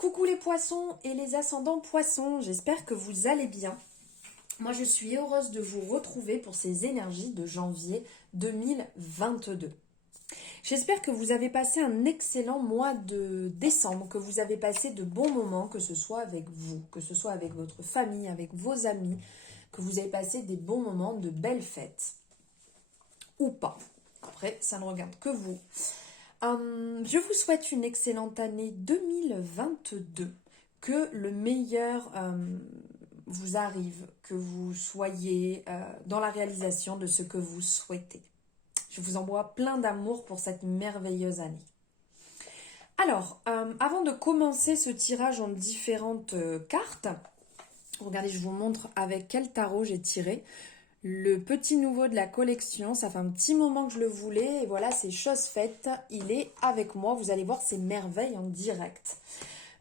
Coucou les poissons et les ascendants poissons, j'espère que vous allez bien. Moi je suis heureuse de vous retrouver pour ces énergies de janvier 2022. J'espère que vous avez passé un excellent mois de décembre, que vous avez passé de bons moments, que ce soit avec vous, que ce soit avec votre famille, avec vos amis, que vous avez passé des bons moments, de belles fêtes. Ou pas. Après, ça ne regarde que vous. Je vous souhaite une excellente année 2022, que le meilleur vous arrive, que vous soyez dans la réalisation de ce que vous souhaitez. Je vous envoie plein d'amour pour cette merveilleuse année. Alors, avant de commencer ce tirage en différentes cartes, regardez, je vous montre avec quel tarot j'ai tiré. Le petit nouveau de la collection, ça fait un petit moment que je le voulais et voilà, c'est chose faite, il est avec moi, vous allez voir ces merveilles en direct.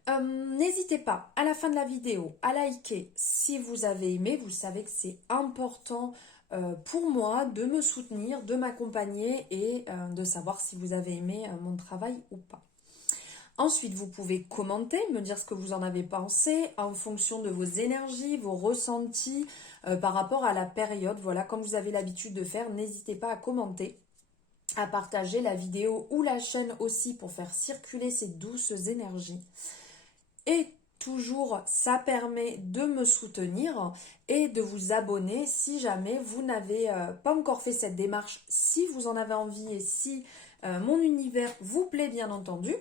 N'hésitez pas à la fin de la vidéo à liker si vous avez aimé, vous savez que c'est important pour moi de me soutenir, de m'accompagner et de savoir si vous avez aimé mon travail ou pas. Ensuite, vous pouvez commenter, me dire ce que vous en avez pensé en fonction de vos énergies, vos ressentis par rapport à la période. Voilà, comme vous avez l'habitude de faire, n'hésitez pas à commenter, à partager la vidéo ou la chaîne aussi pour faire circuler ces douces énergies. Et toujours, ça permet de me soutenir et de vous abonner si jamais vous n'avez pas encore fait cette démarche, si vous en avez envie et si mon univers vous plaît bien entendu.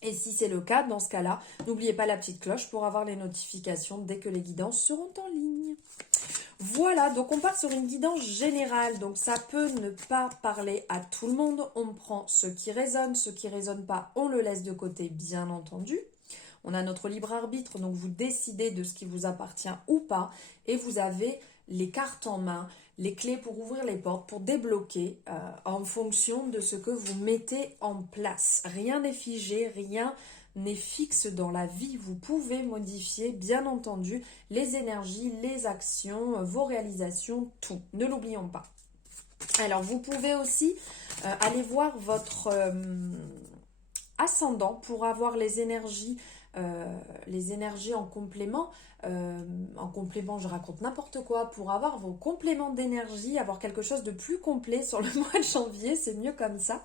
Et si c'est le cas, dans ce cas-là, n'oubliez pas la petite cloche pour avoir les notifications dès que les guidances seront en ligne. Voilà, donc on part sur une guidance générale, donc ça peut ne pas parler à tout le monde. On prend ce qui résonne pas, on le laisse de côté, bien entendu. On a notre libre arbitre, donc vous décidez de ce qui vous appartient ou pas. Et vous avez les cartes en main, les clés pour ouvrir les portes, pour débloquer en fonction de ce que vous mettez en place. Rien n'est figé, rien n'est fixe dans la vie. Vous pouvez modifier, bien entendu, les énergies, les actions, vos réalisations, tout. Ne l'oublions pas. Alors, vous pouvez aussi aller voir votre ascendant pour avoir les énergies en complément. Je raconte n'importe quoi. Pour avoir vos compléments d'énergie, avoir quelque chose de plus complet sur le mois de janvier, c'est mieux comme ça.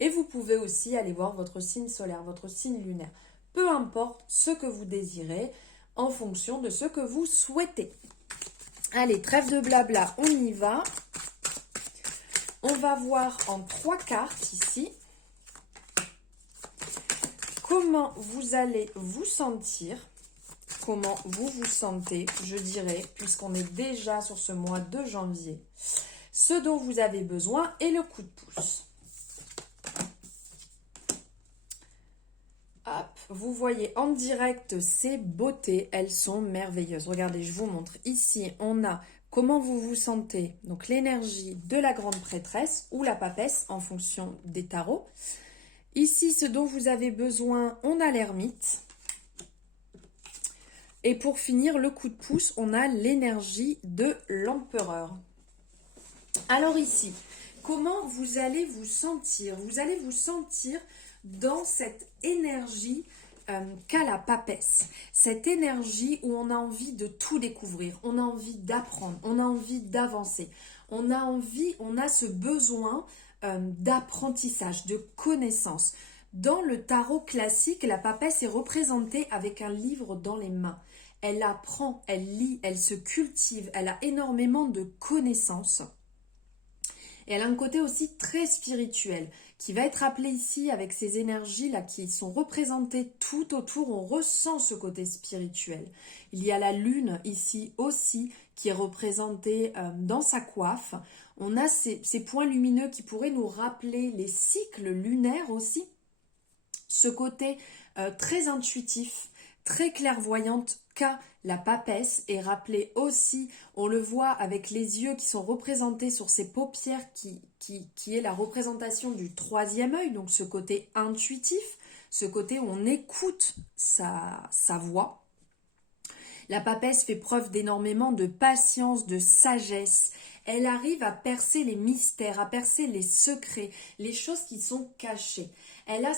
Et vous pouvez aussi aller voir votre signe solaire, votre signe lunaire. Peu importe ce que vous désirez, en fonction de ce que vous souhaitez. Allez, trêve de blabla, on y va. On va voir en 3 cartes ici comment vous allez vous sentir, comment vous vous sentez, je dirais, puisqu'on est déjà sur ce mois de janvier, ce dont vous avez besoin et le coup de pouce. Hop, vous voyez en direct ces beautés, elles sont merveilleuses. Regardez, je vous montre. Ici, on a comment vous vous sentez, donc l'énergie de la grande prêtresse ou la papesse en fonction des tarots. Ici, ce dont vous avez besoin, on a l'ermite. Et pour finir, le coup de pouce, on a l'énergie de l'empereur. Alors ici, comment vous allez vous sentir? Vous allez vous sentir dans cette énergie qu'a la papesse. Cette énergie où on a envie de tout découvrir, on a envie d'apprendre, on a envie d'avancer. On a ce besoin d'apprentissage, de connaissance. Dans le tarot classique, la papesse est représentée avec un livre dans les mains. Elle apprend, elle lit, elle se cultive, elle a énormément de connaissances. Et elle a un côté aussi très spirituel qui va être appelé ici avec ces énergies-là qui sont représentées tout autour. On ressent ce côté spirituel. Il y a la lune ici aussi qui est représentée dans sa coiffe. On a ces points lumineux qui pourraient nous rappeler les cycles lunaires aussi. Ce côté très intuitif, très clairvoyante qu'a la papesse est rappelé aussi, on le voit avec les yeux qui sont représentés sur ses paupières qui est la représentation du 3e œil, donc ce côté intuitif, ce côté où on écoute sa voix. La papesse fait preuve d'énormément de patience, de sagesse. Elle arrive à percer les mystères, à percer les secrets, les choses qui sont cachées. Elle a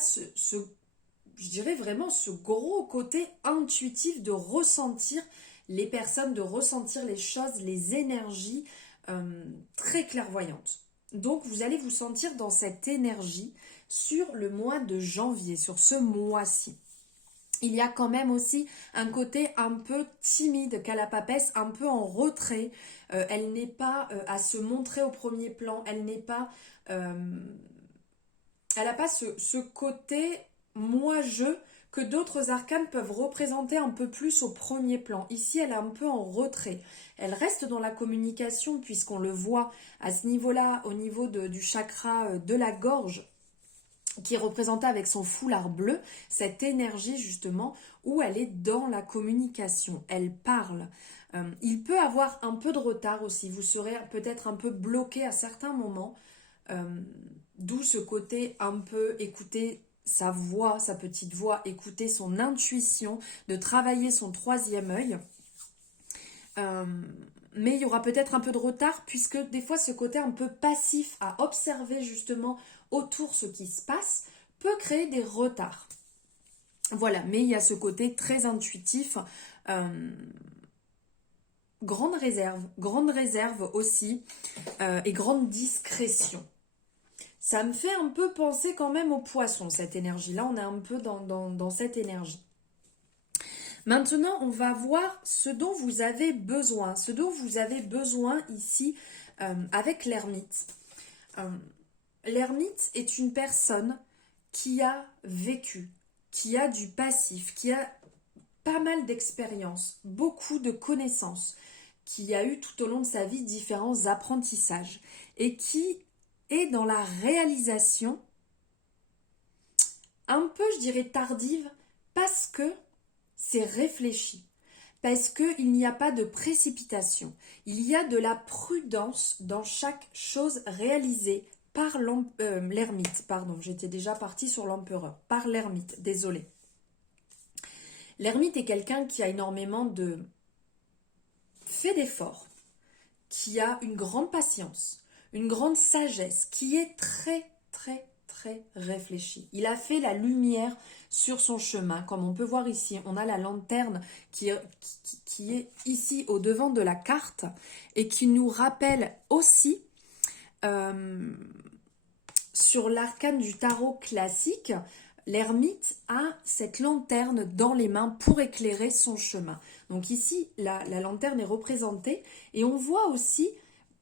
je dirais vraiment ce gros côté intuitif de ressentir les personnes, de ressentir les choses, les énergies très clairvoyantes. Donc vous allez vous sentir dans cette énergie sur le mois de janvier, sur ce mois-ci. Il y a quand même aussi un côté un peu timide qu'a la papesse, un peu en retrait. Elle n'est pas à se montrer au premier plan, elle n'est pas... elle n'a pas ce côté moi-je que d'autres arcanes peuvent représenter un peu plus au premier plan. Ici, elle est un peu en retrait. Elle reste dans la communication puisqu'on le voit à ce niveau-là, au niveau du chakra de la gorge, qui est représentée avec son foulard bleu, cette énergie justement où elle est dans la communication. Elle parle. Il peut avoir un peu de retard aussi. Vous serez peut-être un peu bloqué à certains moments. D'où ce côté un peu écouter sa voix, sa petite voix, écouter son intuition, de travailler son troisième œil. Mais il y aura peut-être un peu de retard puisque des fois ce côté un peu passif à observer justement autour ce qui se passe peut créer des retards. Voilà, mais il y a ce côté très intuitif. Grande réserve aussi et grande discrétion. Ça me fait un peu penser quand même au poisson, cette énergie-là. On est un peu dans cette énergie. Maintenant, on va voir ce dont vous avez besoin. Ce dont vous avez besoin ici avec l'ermite. L'ermite est une personne qui a vécu, qui a du passif, qui a pas mal d'expérience, beaucoup de connaissances, qui a eu tout au long de sa vie différents apprentissages et qui est dans la réalisation un peu, je dirais, tardive parce que c'est réfléchi, parce qu'il n'y a pas de précipitation, il y a de la prudence dans chaque chose réalisée par l'ermite, pardon, j'étais déjà partie sur l'empereur, par l'ermite, désolée. L'ermite est quelqu'un qui a énormément fait d'efforts, qui a une grande patience, une grande sagesse, qui est très, très, très réfléchi. Il a fait la lumière sur son chemin, comme on peut voir ici. On a la lanterne qui est ici au devant de la carte et qui nous rappelle aussi sur l'arcane du tarot classique, l'ermite a cette lanterne dans les mains pour éclairer son chemin. Donc ici, la lanterne est représentée et on voit aussi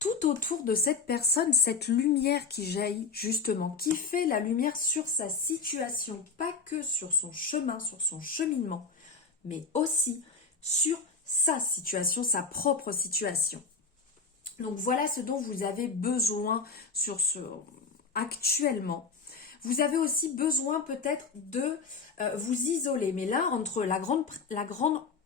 tout autour de cette personne, cette lumière qui jaillit justement, qui fait la lumière sur sa situation, pas que sur son chemin, sur son cheminement, mais aussi sur sa situation, sa propre situation. Donc voilà ce dont vous avez besoin actuellement. Vous avez aussi besoin peut-être de vous isoler. Mais là, entre la grande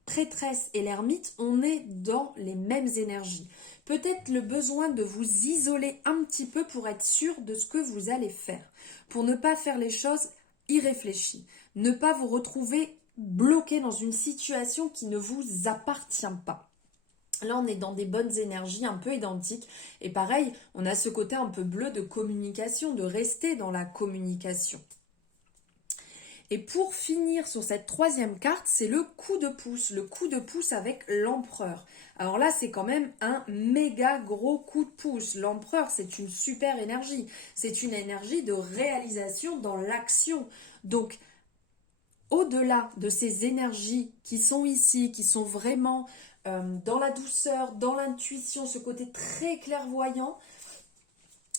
prêtresse et l'ermite, on est dans les mêmes énergies. Peut-être le besoin de vous isoler un petit peu pour être sûr de ce que vous allez faire. Pour ne pas faire les choses irréfléchies. Ne pas vous retrouver bloqué dans une situation qui ne vous appartient pas. Là, on est dans des bonnes énergies un peu identiques. Et pareil, on a ce côté un peu bleu de communication, de rester dans la communication. Et pour finir sur cette troisième carte, c'est le coup de pouce. Le coup de pouce avec l'empereur. Alors là, c'est quand même un méga gros coup de pouce. L'empereur, c'est une super énergie. C'est une énergie de réalisation dans l'action. Donc, au-delà de ces énergies qui sont ici, qui sont vraiment dans la douceur, dans l'intuition, ce côté très clairvoyant,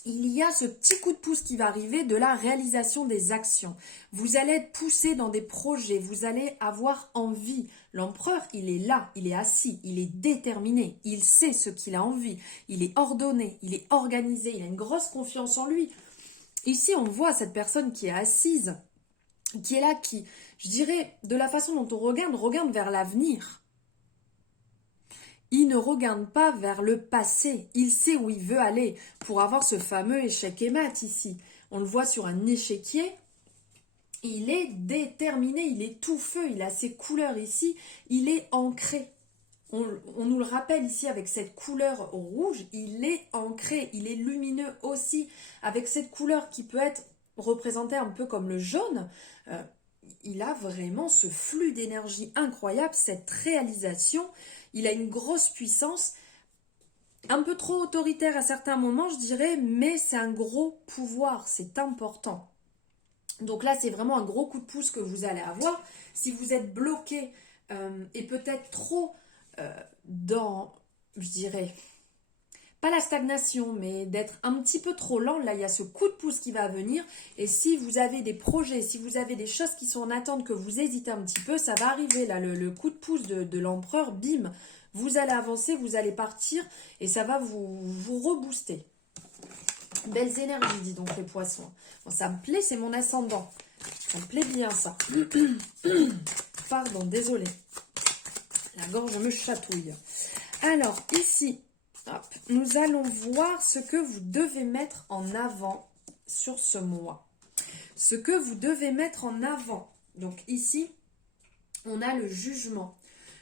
il y a ce petit coup de pouce qui va arriver de la réalisation des actions. Vous allez être poussé dans des projets, vous allez avoir envie. L'empereur, il est là, il est assis, il est déterminé, il sait ce qu'il a envie, il est ordonné, il est organisé, il a une grosse confiance en lui. Ici, on voit cette personne qui est assise, qui est là, qui, je dirais, de la façon dont on regarde vers l'avenir. Il ne regarde pas vers le passé, il sait où il veut aller pour avoir ce fameux échec et mat ici. On le voit sur un échiquier, il est déterminé, il est tout feu, il a ses couleurs ici, il est ancré. On nous le rappelle ici avec cette couleur rouge, il est ancré, il est lumineux aussi avec cette couleur qui peut être représentée un peu comme le jaune. il a vraiment ce flux d'énergie incroyable, cette réalisation. Il a une grosse puissance, un peu trop autoritaire à certains moments, je dirais, mais c'est un gros pouvoir, c'est important. Donc là, c'est vraiment un gros coup de pouce que vous allez avoir. Si vous êtes bloqué et peut-être trop dans, je dirais, pas la stagnation, mais d'être un petit peu trop lent, là, il y a ce coup de pouce qui va venir. Et si vous avez des projets, si vous avez des choses qui sont en attente, que vous hésitez un petit peu, ça va arriver, là, le coup de pouce de l'empereur, bim, vous allez avancer, vous allez partir, et ça va vous rebooster. Belles énergies, dis donc, les poissons. Bon, ça me plaît, c'est mon ascendant. Ça me plaît bien, ça. Pardon, désolé. La gorge me chatouille. Alors, ici, hop, nous allons voir ce que vous devez mettre en avant sur ce mois. Ce que vous devez mettre en avant. Donc ici, on a le jugement.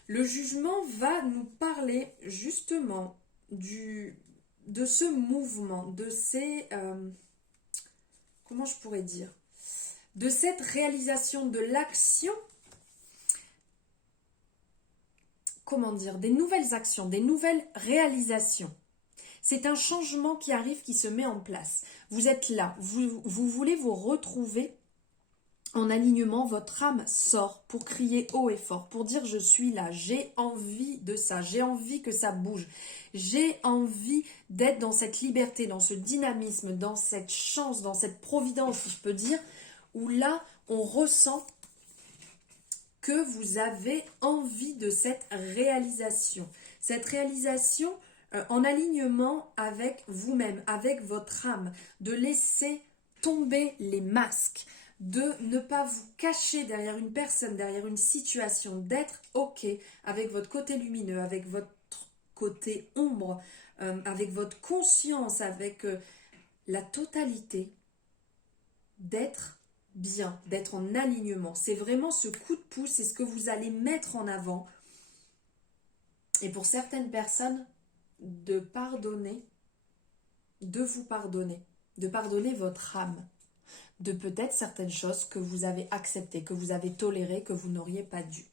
Le jugement va nous parler justement de ce mouvement, de ces... comment je pourrais dire? De cette réalisation de l'action. Comment dire? Des nouvelles actions, des nouvelles réalisations. C'est un changement qui arrive, qui se met en place. Vous êtes là, vous voulez vous retrouver en alignement, votre âme sort pour crier haut et fort, pour dire je suis là, j'ai envie de ça, j'ai envie que ça bouge, j'ai envie d'être dans cette liberté, dans ce dynamisme, dans cette chance, dans cette providence, si je peux dire, où là, on ressent que vous avez envie de cette réalisation. Cette réalisation en alignement avec vous-même, avec votre âme, de laisser tomber les masques, de ne pas vous cacher derrière une personne, derrière une situation, d'être OK avec votre côté lumineux, avec votre côté ombre, avec votre conscience, avec la totalité, d'être bien, d'être en alignement. C'est vraiment ce coup de pouce, c'est ce que vous allez mettre en avant. Et pour certaines personnes, de pardonner, de vous pardonner, de pardonner votre âme, de peut-être certaines choses que vous avez acceptées, que vous avez tolérées, que vous n'auriez pas dû.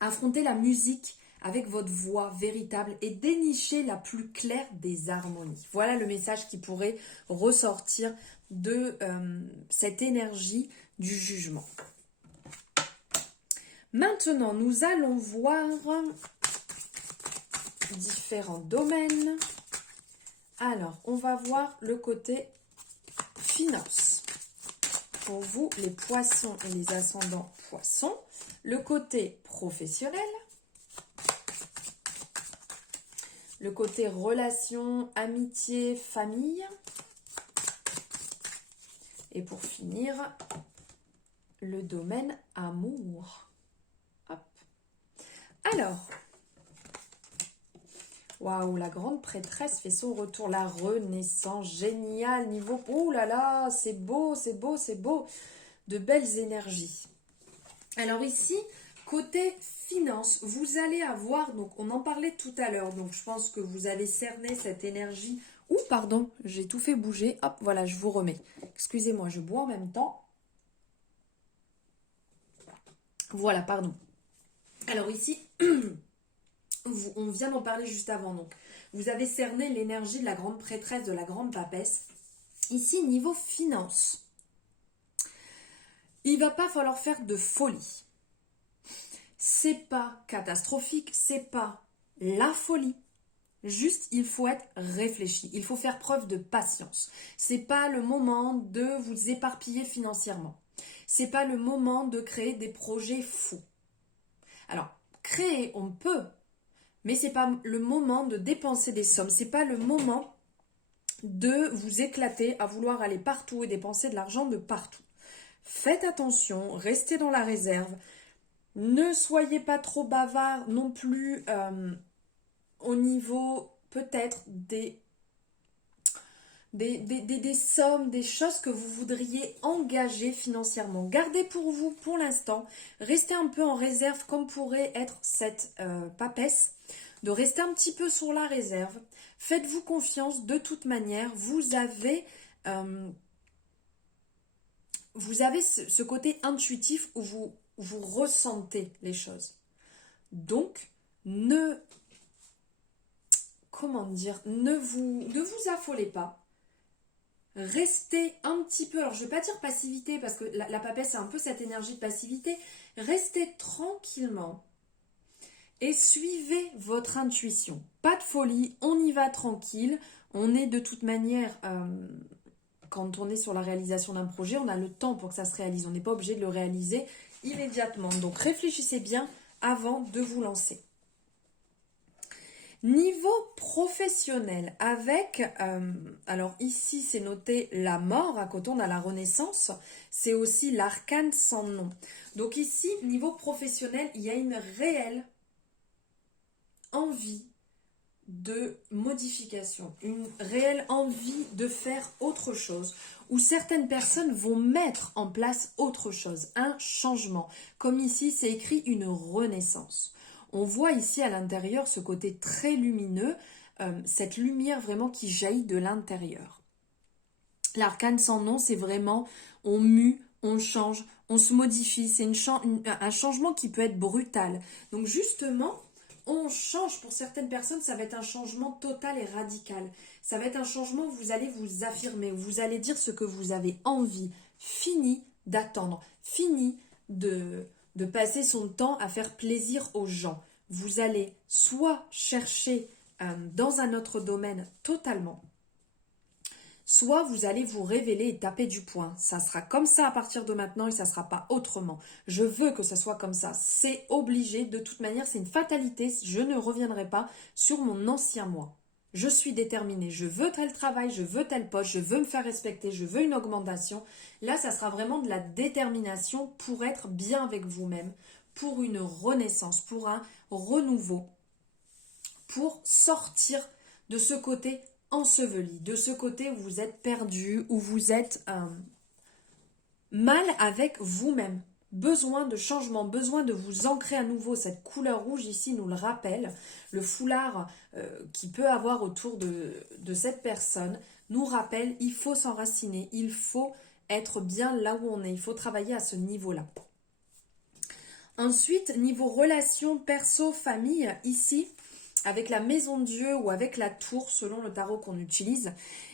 Affrontez la musique avec votre voix véritable et dénichez la plus claire des harmonies. Voilà le message qui pourrait ressortir de cette énergie du jugement. Maintenant, nous allons voir différents domaines. Alors, on va voir le côté finance. Pour vous, les poissons et les ascendants poissons. Le côté professionnel. Le côté relations, amitié, famille. Et pour finir, le domaine amour. Hop. Alors, waouh, la grande prêtresse fait son retour. La renaissance, génial, niveau... Oh là là, c'est beau, c'est beau, c'est beau. De belles énergies. Alors ici, côté finance, vous allez avoir, donc on en parlait tout à l'heure, donc je pense que vous avez cerné cette énergie. Ouh, pardon, j'ai tout fait bouger. Hop, voilà, je vous remets. Excusez-moi, je bois en même temps. Voilà, pardon. Alors ici, on vient d'en parler juste avant, donc vous avez cerné l'énergie de la grande prêtresse, de la grande papesse. Ici, niveau finance, il va pas falloir faire de folie. C'est pas catastrophique, c'est pas la folie. Juste, il faut être réfléchi. Il faut faire preuve de patience. C'est pas le moment de vous éparpiller financièrement. C'est pas le moment de créer des projets fous. Alors, créer, on peut, mais c'est pas le moment de dépenser des sommes. C'est pas le moment de vous éclater à vouloir aller partout et dépenser de l'argent de partout. Faites attention, restez dans la réserve. Ne soyez pas trop bavard non plus au niveau peut-être des sommes, des choses que vous voudriez engager financièrement. Gardez pour vous pour l'instant. Restez un peu en réserve comme pourrait être cette papesse. De rester un petit peu sur la réserve. Faites-vous confiance de toute manière. Vous avez vous avez ce côté intuitif où vous ressentez les choses. Donc, comment dire, ne vous affolez pas. Restez un petit peu, alors je ne vais pas dire passivité, parce que la papesse c'est un peu cette énergie de passivité. Restez tranquillement et suivez votre intuition. Pas de folie, on y va tranquille. On est de toute manière, quand on est sur la réalisation d'un projet, on a le temps pour que ça se réalise. On n'est pas obligé de le réaliser immédiatement. Donc réfléchissez bien avant de vous lancer. Niveau professionnel, avec, alors ici c'est noté la mort, à côté on a la renaissance, c'est aussi l'arcane sans nom. Donc ici, niveau professionnel, il y a une réelle envie de modification, une réelle envie de faire autre chose, où certaines personnes vont mettre en place autre chose, un changement. Comme ici, c'est écrit une renaissance. On voit ici à l'intérieur ce côté très lumineux, cette lumière vraiment qui jaillit de l'intérieur. L'arcane sans nom, c'est vraiment on mue, on change, on se modifie. C'est un changement qui peut être brutal. Donc justement, on change. Pour certaines personnes, ça va être un changement total et radical. Ça va être un changement où vous allez vous affirmer, où vous allez dire ce que vous avez envie. Fini d'attendre, fini de passer son temps à faire plaisir aux gens. Vous allez soit chercher dans un autre domaine totalement, soit vous allez vous révéler et taper du poing. Ça sera comme ça à partir de maintenant et ça ne sera pas autrement. Je veux que ça soit comme ça. C'est obligé. De toute manière, c'est une fatalité. Je ne reviendrai pas sur mon ancien moi. Je suis déterminée. Je veux tel travail, je veux tel poste, je veux me faire respecter, je veux une augmentation. Là, ça sera vraiment de la détermination pour être bien avec vous-même, pour une renaissance, pour un renouveau, pour sortir de ce côté enseveli, de ce côté où vous êtes perdu, où vous êtes mal avec vous-même. Besoin de changement, besoin de vous ancrer à nouveau. Cette couleur rouge ici nous le rappelle. Le foulard qu'il peut avoir autour de cette personne nous rappelle, il faut s'enraciner, il faut être bien là où on est, il faut travailler à ce niveau-là. Ensuite, niveau relation perso-famille, ici, avec la maison de Dieu ou avec la tour, selon le tarot qu'on utilise,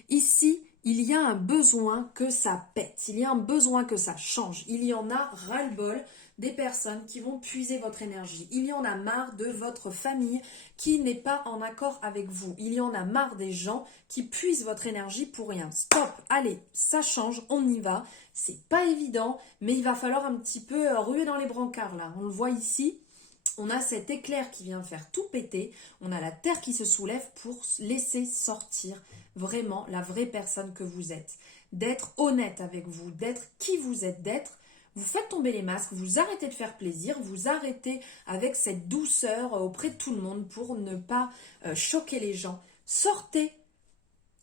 ici, il y a un besoin que ça pète, il y a un besoin que ça change. Il y en a ras-le-bol des personnes qui vont puiser votre énergie. Il y en a marre de votre famille qui n'est pas en accord avec vous. Il y en a marre des gens qui puisent votre énergie pour rien. Stop, allez, ça change, on y va. C'est pas évident, mais il va falloir un petit peu ruer dans les brancards là. On le voit ici. On a cet éclair qui vient faire tout péter, on a la terre qui se soulève pour laisser sortir vraiment la vraie personne que vous êtes. D'être honnête avec vous, d'être qui vous êtes, vous faites tomber les masques, vous arrêtez de faire plaisir, vous arrêtez avec cette douceur auprès de tout le monde pour ne pas choquer les gens. Sortez,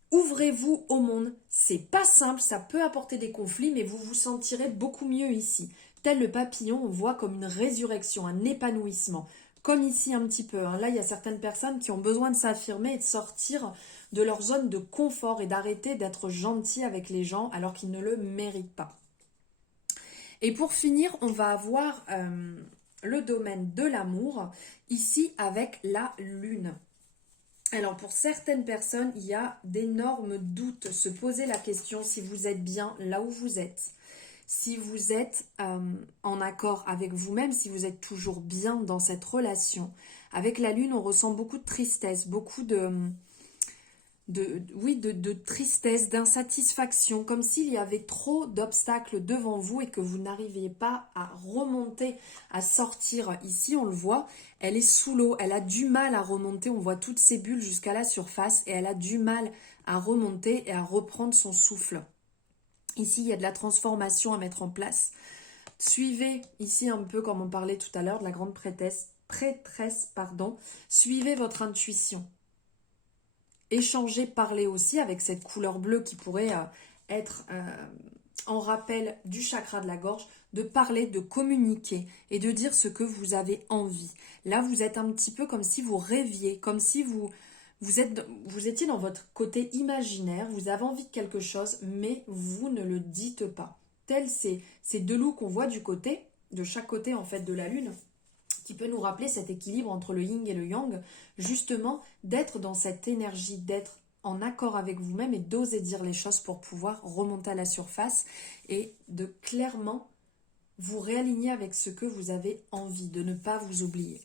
ouvrez-vous au monde, c'est pas simple, ça peut apporter des conflits, mais vous vous sentirez beaucoup mieux ici. Tel le papillon, on voit comme une résurrection, un épanouissement. Comme ici un petit peu. Hein. Là, il y a certaines personnes qui ont besoin de s'affirmer et de sortir de leur zone de confort et d'arrêter d'être gentils avec les gens alors qu'ils ne le méritent pas. Et pour finir, on va avoir le domaine de l'amour, ici avec la lune. Alors pour certaines personnes, il y a d'énormes doutes, se poser la question si vous êtes bien là où vous êtes. Si vous êtes en accord avec vous-même, si vous êtes toujours bien dans cette relation. Avec la lune, on ressent beaucoup de tristesse, beaucoup de tristesse, d'insatisfaction, comme s'il y avait trop d'obstacles devant vous et que vous n'arriviez pas à remonter, à sortir. Ici, on le voit, elle est sous l'eau, elle a du mal à remonter, on voit toutes ces bulles jusqu'à la surface et elle a du mal à remonter et à reprendre son souffle. Ici, il y a de la transformation à mettre en place. Suivez, ici un peu comme on parlait tout à l'heure, de la grande prêtresse, suivez votre intuition. Échangez, parlez aussi avec cette couleur bleue qui pourrait être en rappel du chakra de la gorge, de parler, de communiquer et de dire ce que vous avez envie. Là, vous êtes un petit peu comme si vous rêviez, comme si vous étiez dans votre côté imaginaire, vous avez envie de quelque chose, mais vous ne le dites pas. tels ces deux loups qu'on voit de chaque côté en fait de la lune, qui peut nous rappeler cet équilibre entre le yin et le yang, justement d'être dans cette énergie, d'être en accord avec vous-même et d'oser dire les choses pour pouvoir remonter à la surface et de clairement vous réaligner avec ce que vous avez envie, de ne pas vous oublier.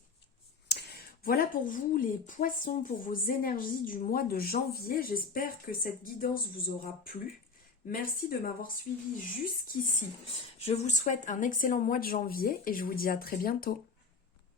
Voilà pour vous les poissons, pour vos énergies du mois de janvier. J'espère que cette guidance vous aura plu. Merci de m'avoir suivi jusqu'ici. Je vous souhaite un excellent mois de janvier et je vous dis à très bientôt.